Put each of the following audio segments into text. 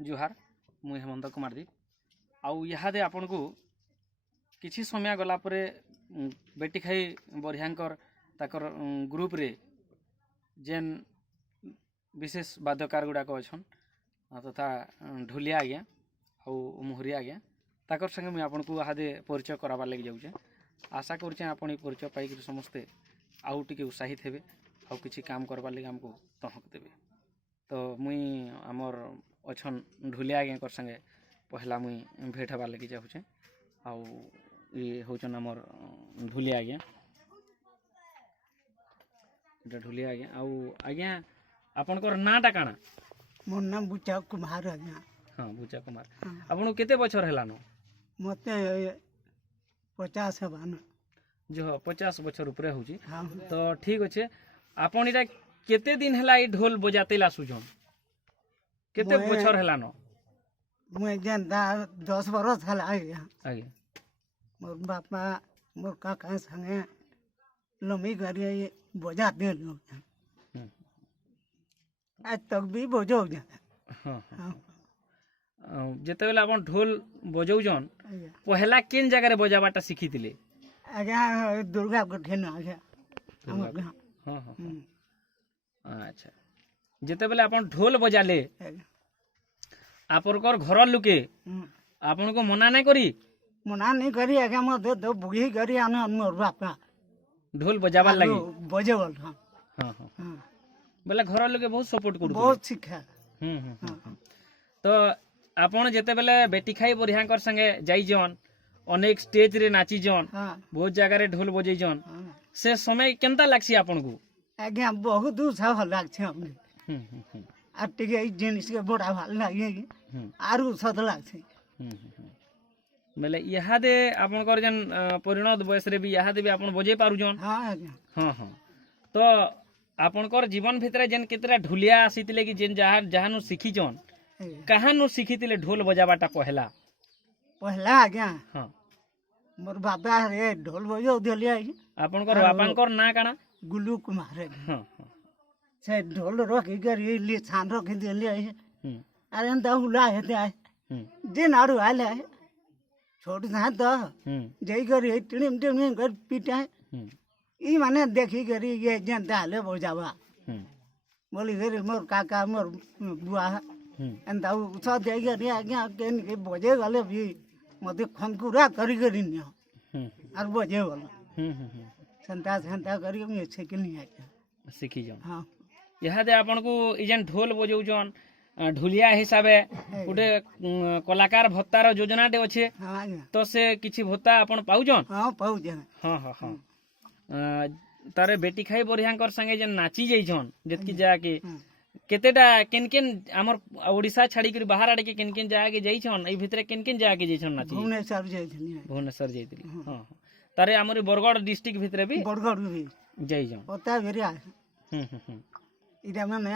जुहार मुई हेमंत कुमार दी आउ इहादे आपन को किछि समय गला परे बेटी खाई बरियांकर ताकर ग्रुप रे जेन विशेष वाद्यकार गुड़ाक अच्छन तथा ढोलिया आज्ञा आउ मुहरिया आज्ञा ताकर संगे मुई आपन को इहादे परिचय कराबार लगे जाऊे। आशा करुचे आपन परिचय पाई समस्ते आउ टिके उत्साहित हेबे आउ किछि काम करबार लगे हमको तहक देबे। तो मुई आमर अच्छन ढोलिया आज्ञा संगे पहला मुई भेट हबार लगे जाऊे। आउ ये होचन आमर ढोलिया आज्ञा ढोलिया आज्ञा आउ आज्ञा आपनकर नाटा काना? मोर नाम बुचा कुमार आज्ञा। हाँ बुचा कुमार। आपन केते बछर हेलानो? मते 50 हेबान। जो 50 बछर ऊपर होची। हाँ। तो ठीक अच्छे आपन इटा केते दिन हेला ई ढोल बजातेला सुजन? केते बछर हेलानो? मुझे जनता 10 बरस हला आज्ञा। आगे मोर बापा मोर काका संगे लमी करिए बजाते लोग आज तक भी बजो जा। हाँ हाँ जेते बेला आपन ढोल बजौजन पहला केन जगह रे बजाबाटा सिखितिले? आज्ञा दुर्गा कठिन आज्ञा हमर गांव। हाँ हाँ अच्छा जेते बेला आपन ढोल बजाले आपनकर घर लोके आपन को मना नहीं करी? मना नहीं करी आज्ञा मते तो बुगी करी आने मोर बापा ढोल बजाबार लगी बजे बोल। हाँ हाँ हाँ बेला घर लोके बहुत सपोर्ट करू बहुत शिक्षा। तो आपन जेते बेले बेटी खाई बरियांकर संगे जाई जन अनेक स्टेज रे नाची जन बहुत जगह रे ढोल बजै जन से समय केनता लागसी आपन को? आज्ञा बहुत उत्साह लागछे हमने आ टिके ई जिनिस के बड़ा भाल लागे आरु सद लागछे। बेले इहादे आपनकर जन परिणत बयस रे भी इहादे भी आपन बजे पारु जन? हाँ आज्ञा। हाँ हाँ तो आपनकर जीवन भितरे जेन केतरा ढोलिया आसीतिले कि जेन जहानु सिखी जन कहानु सिखितिले ढोल बजाबाटा पहला? पहला आज्ञा हाँ मोर बाबा रे ढोल बजो दिलिया। आपनकर बापांकर ना काना? गुल्लू कुमार रे। हाँ हाँ से ढोल रखी करी ले छान रखी दिलिया। अरे द हुला है जे नाडू आले छोट था तो जई करी टिम टिम कर पीटा ई माने देखी करी ये जनता हाले बजावा बोली करी मोर काका मोर बुआ एंता उ दे करी आज्ञा केन के बजे गले भी मते खनकुरा करी करी नियो और बजे बोल संता संता करी मैं साइकिल नहीं आज्ञा सीखी जन। हाँ यहाँ दे आपन को इजन ढोल बजौजन ढोलिया हिसाबे गोटे कलाकार भत्तार योजना डे अच्छे तो से किछि भत्ता आपन पाउजन? हाँ पाउजन। हाँ हाँ हाँ तारे बेटी खाई बरियांकर संगे जेन नाची जाइछन जेतकी जाके केतेटा केन केन हमर ओडिसा छाड़ी कर बाहर आड़े के केन केन जाके जाइछन ए भितरे केन केन जाके जाइछन नाची? भुवनेश्वर जाइछन। भुवनेश्वर जाइतिले। हाँ तारे हमर बरगढ़ डिस्ट्रिक्ट भितरे भी बरगढ़ भी जाइछन पता भेरिया। इदा माने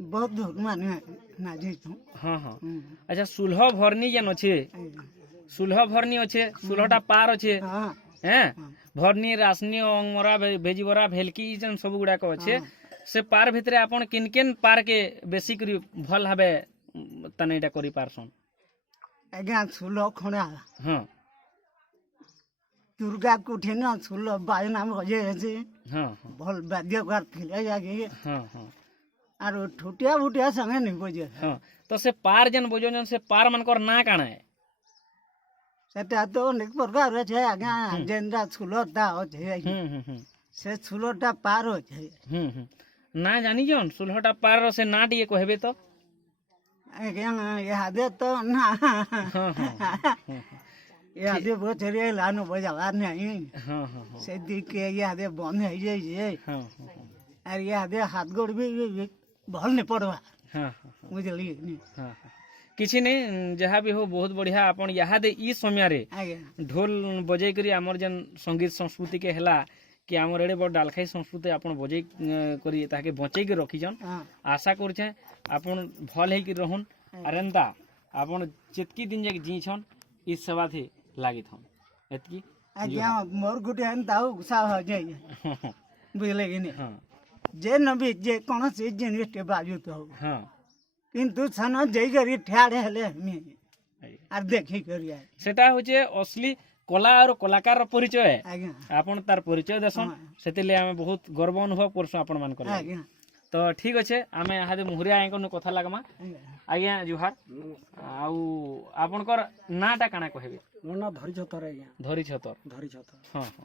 बहुत दूर माने ना जाइछन। हाँ हाँ अच्छा सुलह भरनी जेन अच्छे सुलह भरनी अच्छे सुलहटा पार अच्छे हैं भरनी रासनी अंगमरा भेजीबरा भेलकी जन सब गुड़ाक अच्छे से पार भितरे आपन किन किन पार के बेसी करी भल हबे तनेटा करी पारसन? आज्ञा सुलह खड़ा। हाँ दुर्गा कुठिन सुलह बाजना बजे जे हाँ भल वाद्यकार थिले जाके। हाँ हाँ आरो ठुटिया बुटिया संगे नहीं बजे। हाँ तो से पार जन बजो जन से पार मनकर ना काना है? सेटा तो अनेक प्रकार छे आज्ञा जेनरा सुलहटा होछे से सुलहटा पार होछे ना जानी जन सुलहटा पार से ना दिए कहबे तो आज्ञा यादे तो ना। यादे बोचरे लानो बजावा नहीं। हाँ से दिके यादे बंद है जे अरे यादे हाथ गोड़ भी भल नहीं पड़वा। हाँ बुझलिए नहीं? हाँ किसी नहीं जहाँ भी हो बहुत बढ़िया अपन यहाँ दे ई समय रे ढोल बजे करी आमर जन संगीत संस्कृति के हेला कि आमर एडे बड़ डालखाई संस्कृति अपन बजे करी ताके बचे के रखी जन। आशा करछे अपन भल है कि रहन अरंता अपन चितकी दिन जे जी छन ई सेवा थे लागित हम एतकी आज्ञा मोर गुटे एंता उत्साह हो जाय बुझले कि नहीं? जे न भी जे कोनोसी जिनिस के बाजू तो हाँ কিন্তু সান যাইকরি ঠাড়ে হেলে আমি আর দেখি করি সেটা হচ্ছে অসলি কলা আর কলাকার পরিচয় আজ্ঞা আপন তার পরিচয় দেসন সেতিলে আমি বহুত গর্ব অনুভব করছো আপন মান করে আজ্ঞা তো ঠিক আছে আমি হাতে মুহুরিয়া আইকন কথা লাগমা আজ্ঞା জୁହାର ଆଉ ଆପଣଙ୍କର ନାଁଟା କାଣା କହିବେ ମୋ ନା ଧରି ଛତର ଆଜ୍ଞା ଧରି ଛତର ଧରି ଛତର ହଁ ହଁ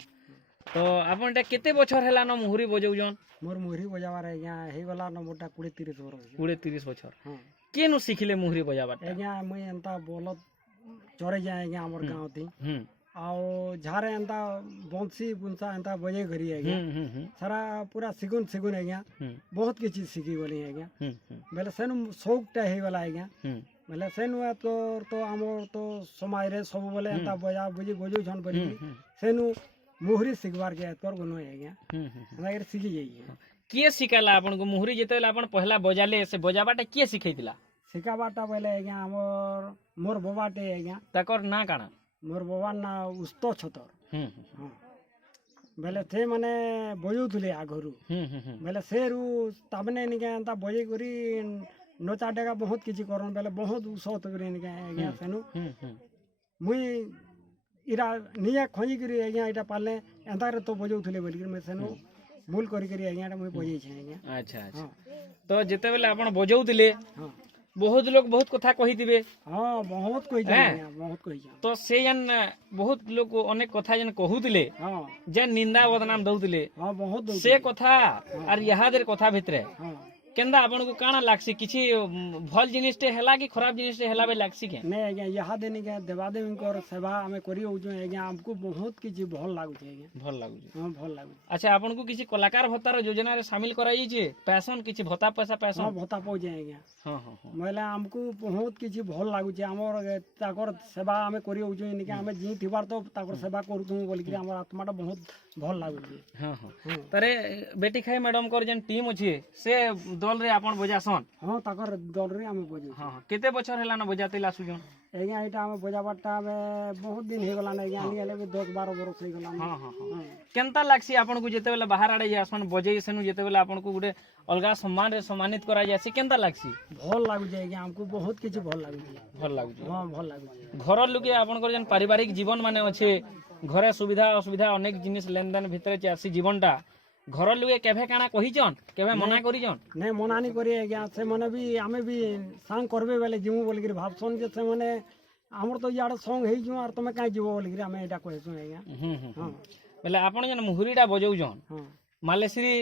ତ ଆପଣ ଏଟା କେତେ ବছର ହେଲାନ ମୁହୁରି ବଜଉଛନ୍ ମୋର ମୁହୁରି ବଜାବାର ଆଜ୍ଞା ହେଇଗଲା ନ ମୋଟା 20-30 ବର୍ଷ 20-30 ବছର ହଁ କେନୁ ଶିଖିଲେ ମୁହୁରି ବଜାବାଟା ଆଜ୍ଞା ମୁଇଁ ଏନ୍ତା ବଲଦ ଚରେ ଯାଏ ଆଜ୍ଞା ଆମର ଗାଁ ଥି ହୁଁ ଆଉ ଝାରେ ଏନ୍ତା ବଂଶୀ ବୁଂସା ଏନ୍ତା ବଜେଇ କରି ଆଜ୍ଞା ସାରା ପୁରା ଶିଖୁନ ଆଜ୍ଞା ବହୁତ କିଛି ଶିଖି ଗଲି ଆଜ୍ଞା ବେଲେ ସେନୁ ସଉକଟା ହେଇଗଲା ଆଜ୍ଞା ବେଲେ ସେନୁ ତୋର ତ ଆମର ତ ସମାଜରେ ସବୁବେଳେ ଏନ୍ତା ବଜା ବୁଝି ବଜଉଛନ୍ ବୋଲିକି ସେନୁ ମୁହୁରି ଶିଖବାର୍ କେ ଏତକର ଗନୁ ଆଜ୍ଞା ଏନ୍ତା ଶିଖି ଯାଇଛେ କିଏ ଶିଖାଲା ଆପଣଙ୍କୁ ମୁହୁରି ଯେତେବେଳେ ଆପଣ ପହଲା ବଜାଲେ ସେ ବଜାବାଟା କିଏ ଶିଖେଇଥିଲା ଶିଖାବାରଟା ବୋଇଲେ ଆଜ୍ଞା ମୋର ବୋବାଟେ ଆଜ୍ଞା ତାକର ନାଁ କାଣା ମୋର ବୋବାର ନା ଉସ୍ତ ଛତର ହଁ ବେଲେ ସେ ମାନେ ବଜଉଥିଲେ ଆଗରୁ ବେଲେ ସେରୁ ତାମାନେ ନିକେ ଏନ୍ତା ବଜେଇ କରି ନଚା ଡେଗା ବହୁତ କିଛି କରନ୍ ବେଲେ ବହୁତ ଉତ୍ସତ କରି ନିକେ ଆଜ୍ଞା ସେନୁ ମୁଇଁ ଇରା ନିଜେ ଖଞ୍ଜିକିରି ଆଜ୍ଞା ଏଇଟା ପାରଲେ ଏନ୍ତାରେ ତ ବଜଉଥିଲେ ବୋଲିକିରି ମୁଇଁ ସେନୁ ଭୁଲ କରିକିରି ଆଜ୍ଞା ଏଇଟା ମୁଇଁ ବଜେଇଛେ ଆଜ୍ଞା ଆଚ୍ଛା ଆଚ୍ଛା ତ ଯେତେବେଳେ ଆପଣ ବଜଉଥିଲେ ହଁ ବହୁତ ଲୋକ ବହୁତ କଥା କହିଥିବେ ହଁ ବହୁତ କହିଛେ ଆଜ୍ଞା ବହୁତ କହିଛେ ତ ସେ ଯେନ୍ ବହୁତ ଲୋକ ଅନେକ କଥା ଯେନ୍ କହୁଥିଲେ ହଁ ଯେନ୍ ନିନ୍ଦା ବଦନାମ ଦଉଥିଲେ ହଁ ବହୁତ ସେ କଥା আর ইহাদের কথা ভিতরে ହଁ কেনদা আপনার কাଣା লাগছে কিছু ভাল জিনিসটে হেলা কি খারাপ জিনিসটে হেলা বে লাগছে কে ନାଇଁ ଆଜ୍ଞା ଇହାଦେ ନିକେ ଦେବାଦେବୀଙ୍କର ସେବା ଆମେ କରି ହଉଛୁ ଆଜ୍ଞା ଆମକୁ ବହୁତ କିଛି ଭଲ ଲାଗୁଛି ଆଜ୍ଞା ভাল লাগুছে ହଁ ଭଲ ଲାଗୁଛି আচ্ছা আপনার কিছু কলাকার ভত্তার যোজনার সামিল করা যাইছে প্যাসন কিছু ভত্তা পয়সা প্যাসন ହଁ ଭତ୍ତା ପାଉଛେ ଆଜ୍ଞା হ্যাঁ হ্যাঁ হ্যাঁ ବୋଇଲେ ଆମକୁ ବହୁତ କିଛି ଭଲ ଲାଗୁଛି ଆମର ତାଙ୍କର ସେବା ଆମେ କରି ହଉଛୁ ନିକେ ଆମେ ଯିଁ ଥିବାର ତ ତାଙ୍କର ସେବା କରୁଛୁ ବୋଲିକିରି ଆମର ଆତ୍ମାଟା ବହୁତ ଭଲ ଲାଗୁଛି হ্যাঁ হ্যাঁ তারে বেটি খাই ম্যাডাম কর যেন টিম আছে সে দলরে আপন বজাসন ହଁ তাଙ୍କର ଦଳରେ ଆମେ ବଜଉଛୁ হ্যাঁ হ্যাঁ কেতে বছর হেলান বজাতে আসুছন ଆଜ୍ଞା ଏଇଟା ଆମେ ବଜାବାରଟା ଆମେ ବହୁତ ଦିନ ହେଇଗଲାଣି ଆଜ୍ଞା ଆନି ହେଲେ ବି 10-12 ବର୍ଷ ହେଇଗଲାଣି হ্যাঁ হ্যাঁ হ্যাঁ কেনতা লাগছি আপনার যেতেবেলে বাহার আড়ে যাসন বজেই সেনু যেতেবেলে আপনার গোটে অলগা সম্মানরে সম্মানিত করা যাচ্ছে কেনতা লাগছি ଭଲ ଲାଗୁଛି ଆଜ୍ଞା ଆମକୁ ବହୁତ କିଛି ଭଲ ଲାଗୁଛି ভাল লাগুছে ହଁ ଭଲ ଲାଗୁଛି ঘরর লোকে আপনার যেন পারিবারিক জীবন মানে আছে ঘরে সুবিধা অসুবিধা অনেক জিনিস লেনদেন ভিতরে চাষী জীবনটা ঘরর লোকে কেভে কাଣା কহিছন কেভে মনা করিছন ନାଇଁ ମନାନି କରି ଆଜ୍ଞା ସେମାନେ ବି ଆମେ ବି ସାଙ୍ଗ କରବେ ବେଲେ ଯିମୁ ବୋଲିକିରି ଭାବସନ୍ ଯେ ସେମାନେ ଆମର ତ ଇଆଡ଼େ ସଙ୍ଗ ହେଇଛୁ ଆର୍ ତମେ କାଇଁ ଯିବ ବୋଲିକିରି ଆମେ ଏଇଟା କହିଛୁ ଆଜ୍ଞା ହଁ ବେଲେ ଆପଣ ଯେন মুহুরিটা বজাউছন ହଁ মালেশ্রী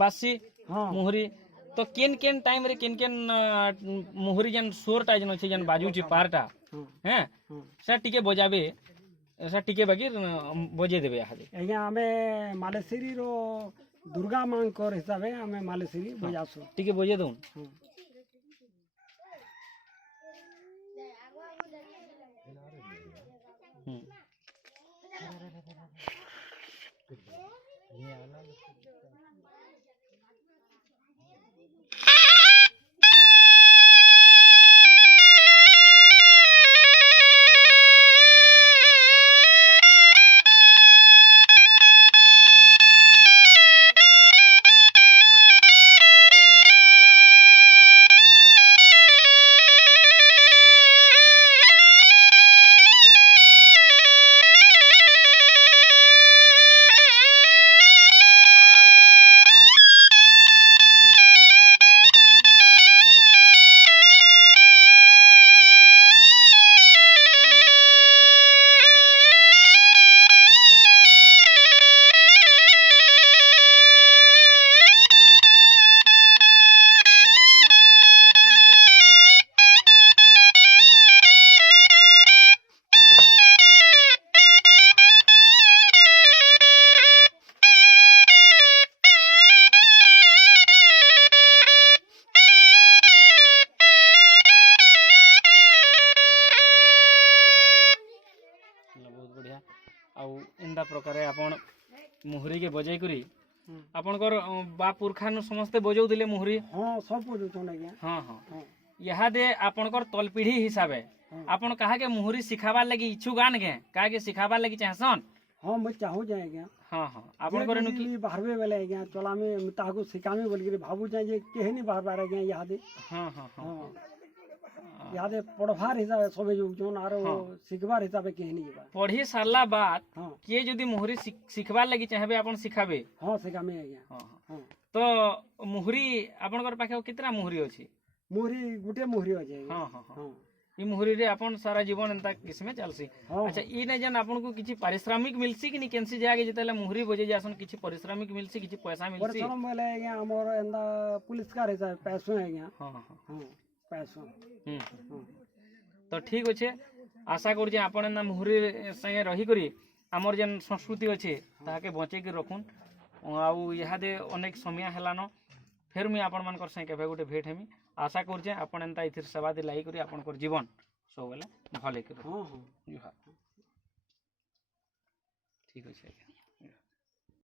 বাসী ହଁ মুহুরি তো কেন কেন টাইম রে কেন কেন মুহুরি যেন সুরটা যেন আছে যেন বাজুছি পারটা ହଁ হ্যাঁ ହଁ সেটা টিকে বজাবে সেটা টিকে বাকি বজে দেবে হাতে ଆଜ୍ଞା ଆମେ ମାଲେଶ୍ରୀର ଦୁର୍ଗା ମାଙ୍କର ହିସାବେ ଆମେ ମାଲେଶ୍ରୀ ବଜାସୁ টিকে বজে দউন ହଁ হুম ବହୁତ ବଢିଆ ଆଉ ଏନ୍ତା ପ୍ରକାରେ ଆପଣ ମୁହୁରିକେ ବଜେଇ କରି ଆପଣଙ୍କର ବା ପୁରଖାନୁ ସମସ୍ତେ ବଜଉଥିଲେ ମୁହୁରି ହଁ ସବୁ ବଜଉଛନ୍ ଆଜ୍ଞା ହଁ ହଁ ହଁ ଇହାଦେ ଆପଣଙ୍କର ତଲପିଢି ହିସାବେ ଆପଣ କାହାକେ ମୁହୁରି ଶିଖାବାର ଲାଗି ଇଚ୍ଛୁକ ଆନ୍ କେ କାହାକେ ଶିଖାବାର ଲାଗି ଚାହସନ୍ हाँ मुझे चाहू जाए आज्ञा हाँ हाँ आपनकर नु की बाहरवे बेले आज्ञा चलामे ताको सिकामे बोल के भाबू जाए जे केहे नहीं बाहर बाहर आज्ञा यादे हाँ हाँ हाँ हाँ यादे पढ़वार हिसाब सबे जोन आरो सिखबार हिसाब केहे नहीं बा पढ़ी सारला बाद हाँ किए जदि मुहरी सिखबार लगी चाहबे आपन सिखाबे हाँ सिकामे आज्ञा हाँ हाँ हाँ तो मुहरी आपनकर पाखे कितना मुहरी अछि मोहरी गुटे मोहरी हो जाए हाँ हाँ हाँ हाँ ई मुहरी रे अपन सारा जीवन एंता किसमें चलसी हाँ अच्छा ई नै जन आपन को किछि पारिश्रमिक मिलसी कि नि केनसी जागे जेतेले मुहरी बजे जासन किछि पारिश्रमिक मिलसी किछि पैसा मिलसी परिश्रम बोले आज्ञा हमर एंदा पुलिस का हिसाब पैसो आज्ञा हाँ हाँ हाँ पैसो हाँ तो ठीक अच्छे आशा करुचे आपण एना मुहरी संगे रही करी आमर जेन संस्कृति अच्छे ताके बचे के रखुन आउ इहादे अनेक समय हेलानो फिर मुई आपण मानकर संगे केबे गोटे भेट हेमी आशा करुचे आपण एंता इथिर सेवा दे लाई करी आपनकर जीवन सब बेले भले करू हाँ हाँ जुहा ठीक अच्छे।